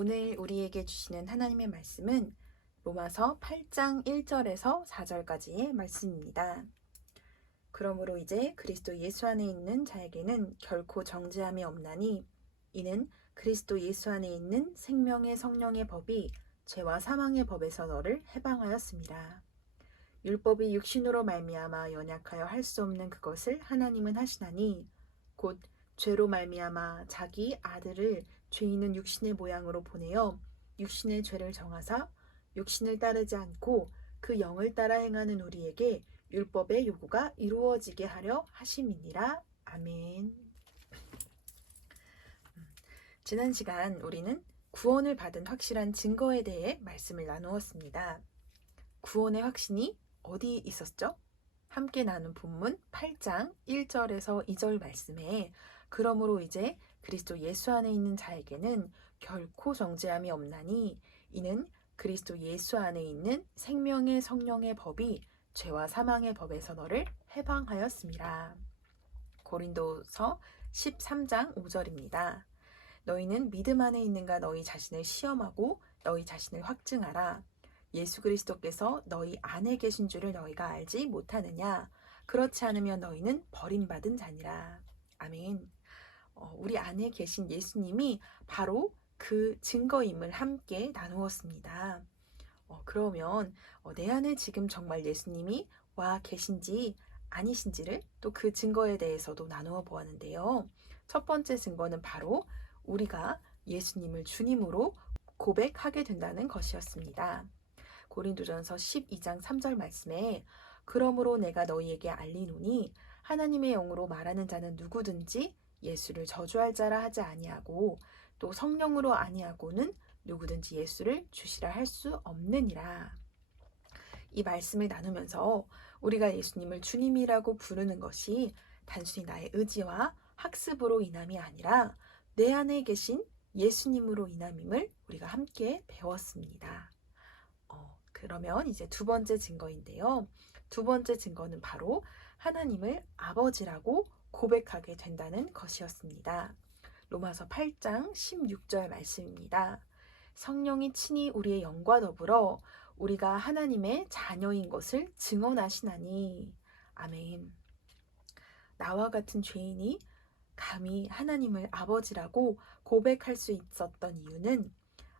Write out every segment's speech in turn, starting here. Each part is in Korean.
오늘 우리에게 주시는 하나님의 말씀은 로마서 8장 1절에서 4절까지의 말씀입니다. 그러므로 이제 그리스도 예수 안에 있는 자에게는 결코 정죄함이 없나니 이는 그리스도 예수 안에 있는 생명의 성령의 법이 죄와 사망의 법에서 너를 해방하였습니다. 율법이 육신으로 말미암아 연약하여 할 수 없는 그것을 하나님은 하시나니 곧 죄로 말미암아 자기 아들을 죄 있는 육신의 모양으로 보내어 육신의 죄를 정하사 육신을 따르지 않고 그 영을 따라 행하는 우리에게 율법의 요구가 이루어지게 하려 하심이니라. 아멘. 지난 시간 우리는 구원을 받은 확실한 증거에 대해 말씀을 나누었습니다. 구원의 확신이 어디 있었죠? 함께 나눈 본문 8장 1절에서 2절 말씀에 그러므로 이제 그리스도 예수 안에 있는 자에게는 결코 정죄함이 없나니 이는 그리스도 예수 안에 있는 생명의 성령의 법이 죄와 사망의 법에서 너를 해방하였습니다. 고린도서 13장 5절입니다. 너희는 믿음 안에 있는가 너희 자신을 시험하고 너희 자신을 확증하라. 예수 그리스도께서 너희 안에 계신 줄을 너희가 알지 못하느냐? 그렇지 않으면 너희는 버림받은 자니라. 아멘. 우리 안에 계신 예수님이 바로 그 증거임을 함께 나누었습니다. 그러면 내 안에 지금 정말 예수님이 와 계신지 아니신지를 또 그 증거에 대해서도 나누어 보았는데요. 첫 번째 증거는 바로 우리가 예수님을 주님으로 고백하게 된다는 것이었습니다. 고린도전서 12장 3절 말씀에 그러므로 내가 너희에게 알리노니 하나님의 영으로 말하는 자는 누구든지 예수를 저주할 자라 하지 아니하고 또 성령으로 아니하고는 누구든지 예수를 주시라 할 수 없느니라. 이 말씀을 나누면서 우리가 예수님을 주님이라고 부르는 것이 단순히 나의 의지와 학습으로 인함이 아니라 내 안에 계신 예수님으로 인함임을 우리가 함께 배웠습니다. 그러면 이제 두 번째 증거인데요. 두 번째 증거는 바로 하나님을 아버지라고 고백하게 된다는 것이었습니다. 로마서 8장 16절 말씀입니다. 성령이 친히 우리의 영과 더불어 우리가 하나님의 자녀인 것을 증언하시나니. 아멘. 나와 같은 죄인이 감히 하나님을 아버지라고 고백할 수 있었던 이유는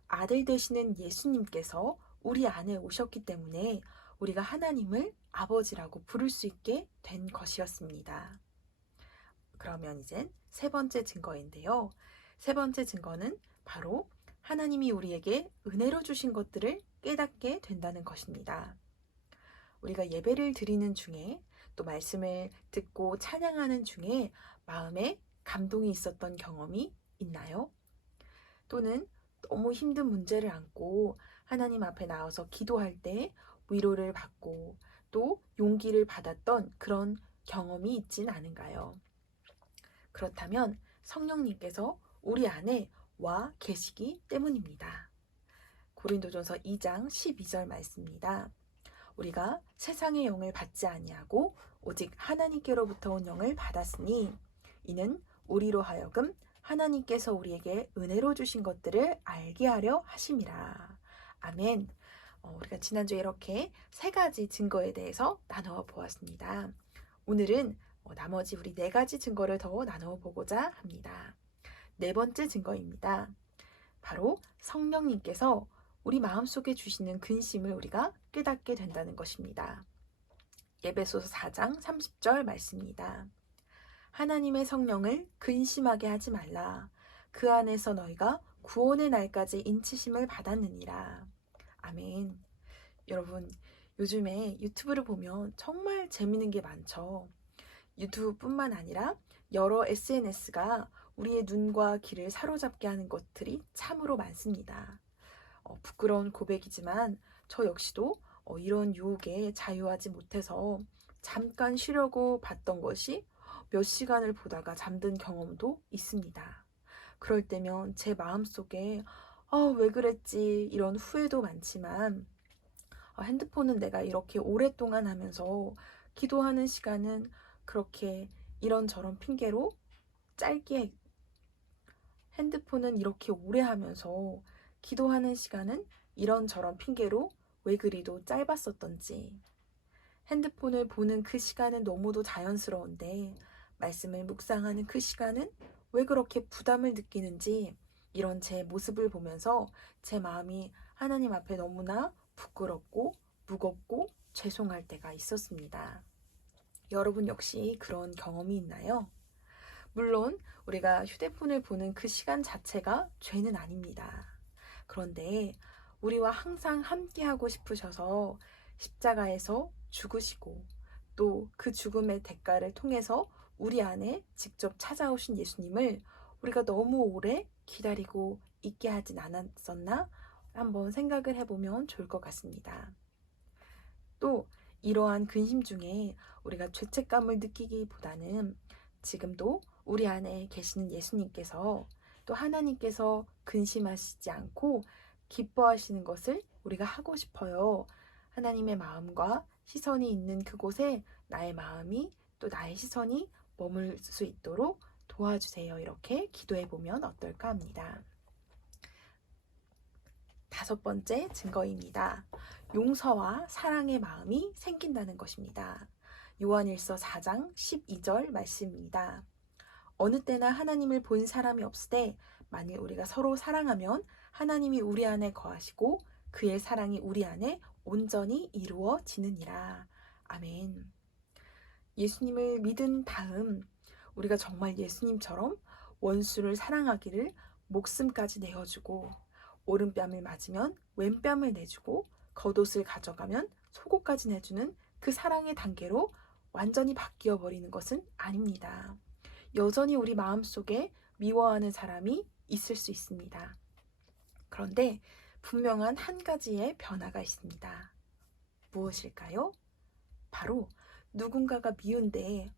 아들 되시는 예수님께서 우리 안에 오셨기 때문에 우리가 하나님을 아버지라고 부를 수 있게 된 것이었습니다. 그러면 이제 세 번째 증거인데요. 세 번째 증거는 바로 하나님이 우리에게 은혜로 주신 것들을 깨닫게 된다는 것입니다. 우리가 예배를 드리는 중에 또 말씀을 듣고 찬양하는 중에 마음에 감동이 있었던 경험이 있나요? 또는 너무 힘든 문제를 안고 하나님 앞에 나와서 기도할 때 위로를 받고 또 용기를 받았던 그런 경험이 있진 않은가요? 그렇다면 성령님께서 우리 안에 와 계시기 때문입니다. 고린도전서 2장 12절 말씀입니다. 우리가 세상의 영을 받지 아니하고 오직 하나님께로부터 온 영을 받았으니 이는 우리로 하여금 하나님께서 우리에게 은혜로 주신 것들을 알게 하려 하심이라. 아멘. 우리가 지난주에 이렇게 세 가지 증거에 대해서 나누어 보았습니다. 오늘은 나머지 우리 네 가지 증거를 더 나누어 보고자 합니다. 네 번째 증거입니다. 바로 성령님께서 우리 마음속에 주시는 근심을 우리가 깨닫게 된다는 것입니다. 에베소서 4장 30절 말씀입니다. 하나님의 성령을 근심하게 하지 말라. 그 안에서 너희가 구원의 날까지 인치심을 받았느니라. 아멘. 여러분, 요즘에 유튜브를 보면 정말 재밌는 게 많죠. 유튜브뿐만 아니라 여러 SNS가 우리의 눈과 귀를 사로잡게 하는 것들이 참으로 많습니다. 부끄러운 고백이지만 저 역시도 이런 유혹에 자유하지 못해서 잠깐 쉬려고 봤던 것이 몇 시간을 보다가 잠든 경험도 있습니다. 그럴 때면 제 마음속에 왜 그랬지 이런 후회도 많지만 핸드폰은 내가 이렇게 오랫동안 하면서 기도하는 시간은 그렇게 이런저런 핑계로 짧게 핸드폰은 이렇게 오래 하면서 기도하는 시간은 이런저런 핑계로 왜 그리도 짧았었던지, 핸드폰을 보는 그 시간은 너무도 자연스러운데 말씀을 묵상하는 그 시간은 왜 그렇게 부담을 느끼는지, 이런 제 모습을 보면서 제 마음이 하나님 앞에 너무나 부끄럽고 무겁고 죄송할 때가 있었습니다. 여러분 역시 그런 경험이 있나요? 물론 우리가 휴대폰을 보는 그 시간 자체가 죄는 아닙니다. 그런데 우리와 항상 함께하고 싶으셔서 십자가에서 죽으시고 또 그 죽음의 대가를 통해서 우리 안에 직접 찾아오신 예수님을 우리가 너무 오래 기다리고 있게 하진 않았었나? 한번 생각을 해보면 좋을 것 같습니다. 또 이러한 근심 중에 우리가 죄책감을 느끼기보다는 지금도 우리 안에 계시는 예수님께서 또 하나님께서 근심하시지 않고 기뻐하시는 것을 우리가 하고 싶어요. 하나님의 마음과 시선이 있는 그곳에 나의 마음이 또 나의 시선이 머물 수 있도록 도와주세요. 이렇게 기도해 보면 어떨까 합니다. 5번째 증거입니다. 용서와 사랑의 마음이 생긴다는 것입니다. 요한일서 4장 12절 말씀입니다. 어느 때나 하나님을 본 사람이 없으되 만일 우리가 서로 사랑하면 하나님이 우리 안에 거하시고 그의 사랑이 우리 안에 온전히 이루어지느니라. 아멘. 예수님을 믿은 다음 우리가 정말 예수님처럼 원수를 사랑하기를 목숨까지 내어주고 오른뺨을 맞으면 왼뺨을 내주고 겉옷을 가져가면 속옷까지 내주는 그 사랑의 단계로 완전히 바뀌어 버리는 것은 아닙니다. 여전히 우리 마음속에 미워하는 사람이 있을 수 있습니다. 그런데 분명한 한 가지의 변화가 있습니다. 무엇일까요? 바로 누군가가 미운데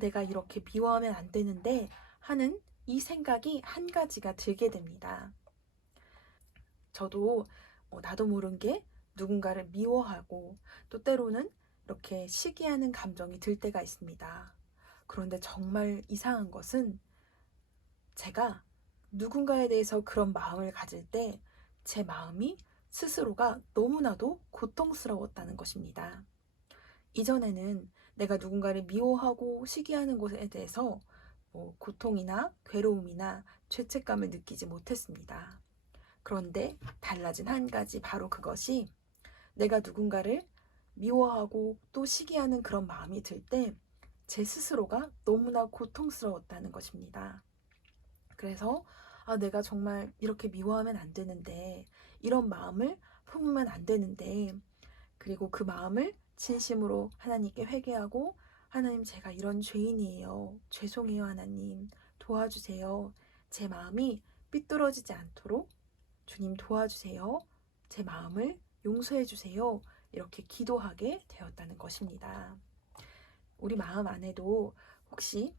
내가 이렇게 미워하면 안 되는데 하는 이 생각이 한 가지가 들게 됩니다. 저도 나도 모르게 누군가를 미워하고 또 때로는 이렇게 시기하는 감정이 들 때가 있습니다. 그런데 정말 이상한 것은 제가 누군가에 대해서 그런 마음을 가질 때 제 마음이 스스로가 너무나도 고통스러웠다는 것입니다. 이전에는 내가 누군가를 미워하고 시기하는 것에 대해서 고통이나 괴로움이나 죄책감을 느끼지 못했습니다. 그런데 달라진 한 가지, 바로 그것이 내가 누군가를 미워하고 또 시기하는 그런 마음이 들 때 제 스스로가 너무나 고통스러웠다는 것입니다. 그래서 내가 정말 이렇게 미워하면 안 되는데, 이런 마음을 품으면 안 되는데, 그리고 그 마음을 진심으로 하나님께 회개하고 하나님, 제가 이런 죄인이에요. 죄송해요. 하나님 도와주세요. 제 마음이 삐뚤어지지 않도록 주님 도와주세요. 제 마음을 용서해 주세요. 이렇게 기도하게 되었다는 것입니다. 우리 마음 안에도 혹시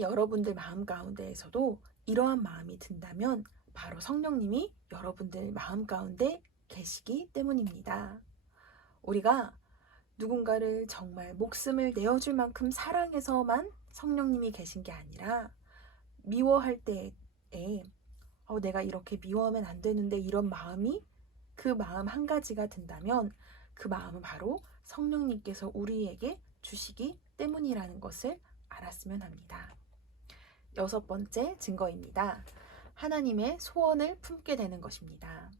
여러분들 마음 가운데에서도 이러한 마음이 든다면 바로 성령님이 여러분들 마음 가운데 계시기 때문입니다. 우리가 누군가를 정말 목숨을 내어줄 만큼 사랑해서만 성령님이 계신 게 아니라 미워할 때에 내가 이렇게 미워하면 안 되는데 이런 마음이, 그 마음 한 가지가 든다면 그 마음은 바로 성령님께서 우리에게 주시기 때문이라는 것을 알았으면 합니다. 6번째 증거입니다. 하나님의 소원을 품게 되는 것입니다.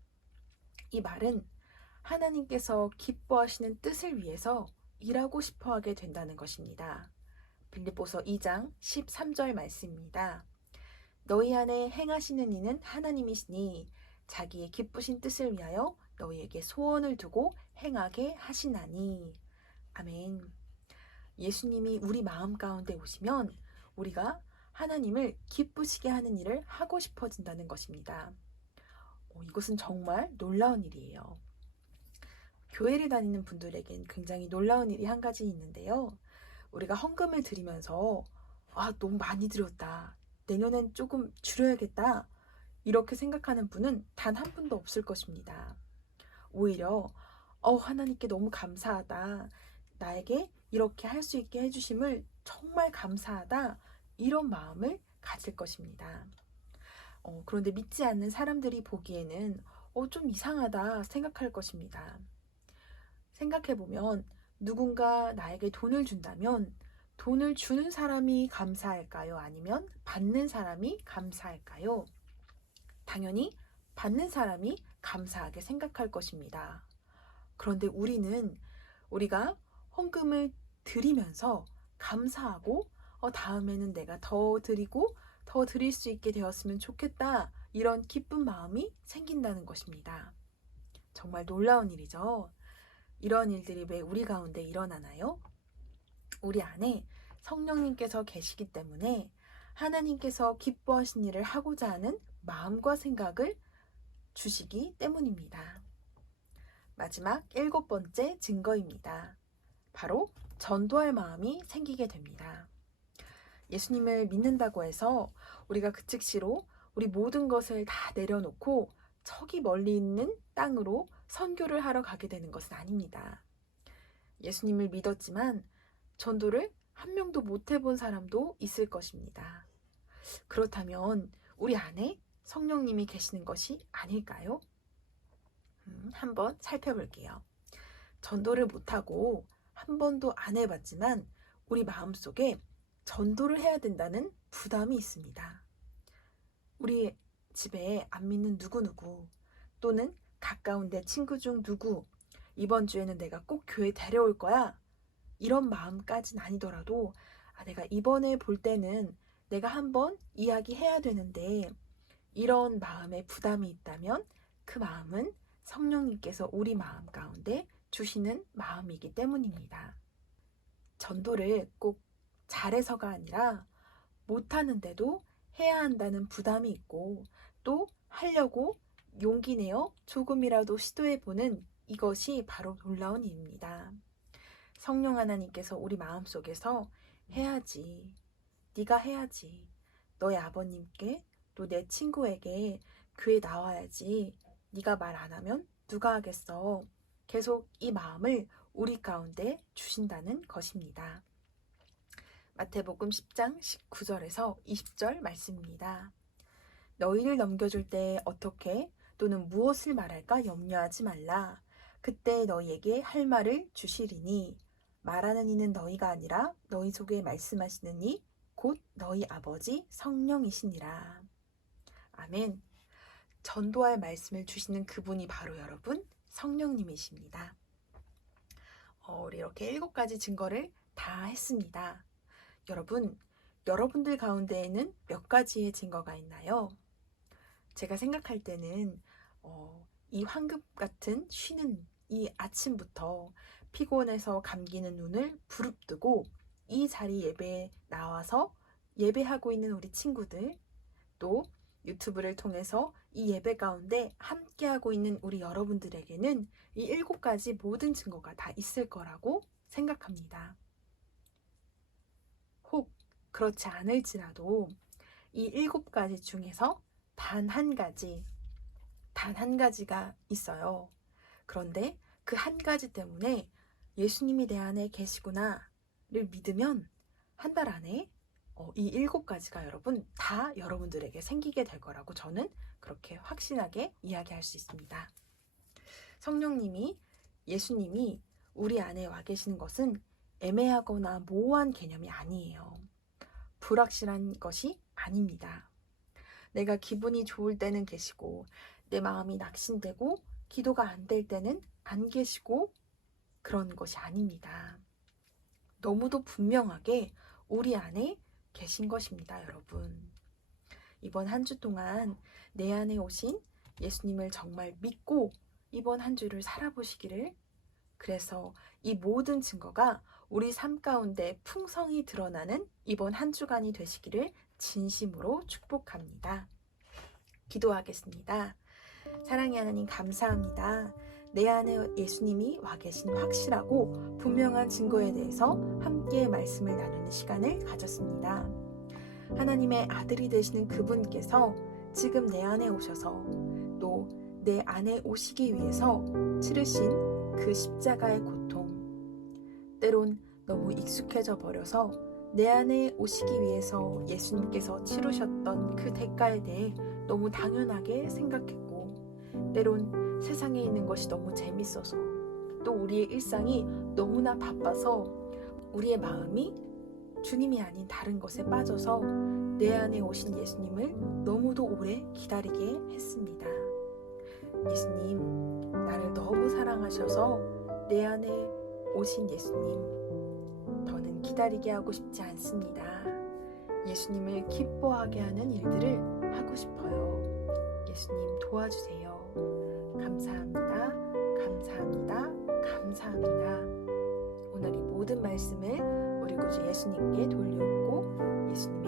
이 말은 하나님께서 기뻐하시는 뜻을 위해서 일하고 싶어 하게 된다는 것입니다. 빌립보서 2장 13절 말씀입니다. 너희 안에 행하시는 이는 하나님이시니 자기의 기쁘신 뜻을 위하여 너희에게 소원을 두고 행하게 하시나니. 아멘. 예수님이 우리 마음 가운데 오시면 우리가 하나님을 기쁘시게 하는 일을 하고 싶어진다는 것입니다. 이것은 정말 놀라운 일이에요. 교회를 다니는 분들에겐 굉장히 놀라운 일이 한 가지 있는데요. 우리가 헌금을 드리면서 너무 많이 드렸다, 내년엔 조금 줄여야겠다, 이렇게 생각하는 분은 단 한 분도 없을 것입니다. 오히려 하나님께 너무 감사하다, 나에게 이렇게 할 수 있게 해주심을 정말 감사하다, 이런 마음을 가질 것입니다. 그런데 믿지 않는 사람들이 보기에는 좀 이상하다 생각할 것입니다. 생각해보면 누군가 나에게 돈을 준다면 돈을 주는 사람이 감사할까요? 아니면 받는 사람이 감사할까요? 당연히 받는 사람이 감사하게 생각할 것입니다. 그런데 우리가 헌금을 드리면서 감사하고 다음에는 내가 더 드리고 더 드릴 수 있게 되었으면 좋겠다. 이런 기쁜 마음이 생긴다는 것입니다. 정말 놀라운 일이죠. 이런 일들이 왜 우리 가운데 일어나나요? 우리 안에 성령님께서 계시기 때문에 하나님께서 기뻐하신 일을 하고자 하는 마음과 생각을 주시기 때문입니다. 마지막 7번째 증거입니다. 바로 전도할 마음이 생기게 됩니다. 예수님을 믿는다고 해서 우리가 그 즉시로 우리 모든 것을 다 내려놓고 저기 멀리 있는 땅으로 선교를 하러 가게 되는 것은 아닙니다. 예수님을 믿었지만 전도를 한 명도 못 해본 사람도 있을 것입니다. 그렇다면 우리 안에 성령님이 계시는 것이 아닐까요? 한번 살펴볼게요. 전도를 못하고 한 번도 안 해봤지만 우리 마음속에 전도를 해야 된다는 부담이 있습니다. 우리 집에 안 믿는 누구누구 또는 가까운 내 친구 중 누구 이번 주에는 내가 꼭 교회 데려올 거야. 이런 마음까지는 아니더라도 내가 이번에 볼 때는 내가 한번 이야기해야 되는데 이런 마음에 부담이 있다면 그 마음은 성령님께서 우리 마음 가운데 주시는 마음이기 때문입니다. 전도를 꼭 잘해서가 아니라 못하는데도 해야 한다는 부담이 있고 또 하려고 용기 내어 조금이라도 시도해보는 이것이 바로 놀라운 일입니다. 성령 하나님께서 우리 마음속에서 해야지, 네가 해야지, 너의 아버님께 또 내 친구에게 교회 나와야지, 네가 말 안 하면 누가 하겠어. 계속 이 마음을 우리 가운데 주신다는 것입니다. 마태복음 10장 19절에서 20절 말씀입니다. 너희를 넘겨줄 때 어떻게 또는 무엇을 말할까 염려하지 말라. 그때 너희에게 할 말을 주시리니 말하는 이는 너희가 아니라 너희 속에 말씀하시는 이 곧 너희 아버지 성령이시니라. 아멘. 전도할 말씀을 주시는 그분이 바로 여러분 성령님이십니다. 우리 이렇게 7가지 증거를 다 했습니다. 여러분들 가운데에는 몇 가지의 증거가 있나요? 제가 생각할 때는 이 황금 같은 쉬는 이 아침부터 피곤해서 감기는 눈을 부릅뜨고 이 자리 예배에 나와서 예배하고 있는 우리 친구들, 또 유튜브를 통해서 이 예배 가운데 함께하고 있는 우리 여러분들에게는 이 7가지 모든 증거가 다 있을 거라고 생각합니다. 혹 그렇지 않을지라도 이 7가지 중에서 단 한 가지가 있어요. 그런데 그 한 가지 때문에 예수님이 내 안에 계시구나를 믿으면 한 달 안에 이 7가지가 다 여러분들에게 생기게 될 거라고 저는 그렇게 확신하게 이야기할 수 있습니다. 성령님이, 예수님이 우리 안에 와 계시는 것은 애매하거나 모호한 개념이 아니에요. 불확실한 것이 아닙니다. 내가 기분이 좋을 때는 계시고 내 마음이 낙심되고 기도가 안 될 때는 안 계시고 그런 것이 아닙니다. 너무도 분명하게 우리 안에 계신 것입니다, 여러분. 이번 한 주 동안 내 안에 오신 예수님을 정말 믿고 이번 한 주를 살아보시기를, 그래서 이 모든 증거가 우리 삶 가운데 풍성히 드러나는 이번 한 주간이 되시기를 진심으로 축복합니다. 기도하겠습니다. 사랑의 하나님, 감사합니다. 내 안에 예수님이 와 계신 확실하고 분명한 증거에 대해서 함께 말씀을 나누는 시간을 가졌습니다. 하나님의 아들이 되시는 그분께서 지금 내 안에 오셔서 또 내 안에 오시기 위해서 치르신 그 십자가의 고통, 때론 너무 익숙해져 버려서 내 안에 오시기 위해서 예수님께서 치르셨던 그 대가에 대해 너무 당연하게 생각했고, 때론 세상에 있는 것이 너무 재밌어서, 또 우리의 일상이 너무나 바빠서 우리의 마음이 주님이 아닌 다른 것에 빠져서 내 안에 오신 예수님을 너무도 오래 기다리게 했습니다. 예수님, 나를 너무 사랑하셔서 내 안에 오신 예수님, 더는 기다리게 하고 싶지 않습니다. 예수님을 기뻐하게 하는 일들을 하고 싶어요. 예수님 도와주세요. 감사합니다. 감사합니다. 감사합니다. 오늘 이 모든 말씀을 우리 구주 예수님께 돌려오고 예수님의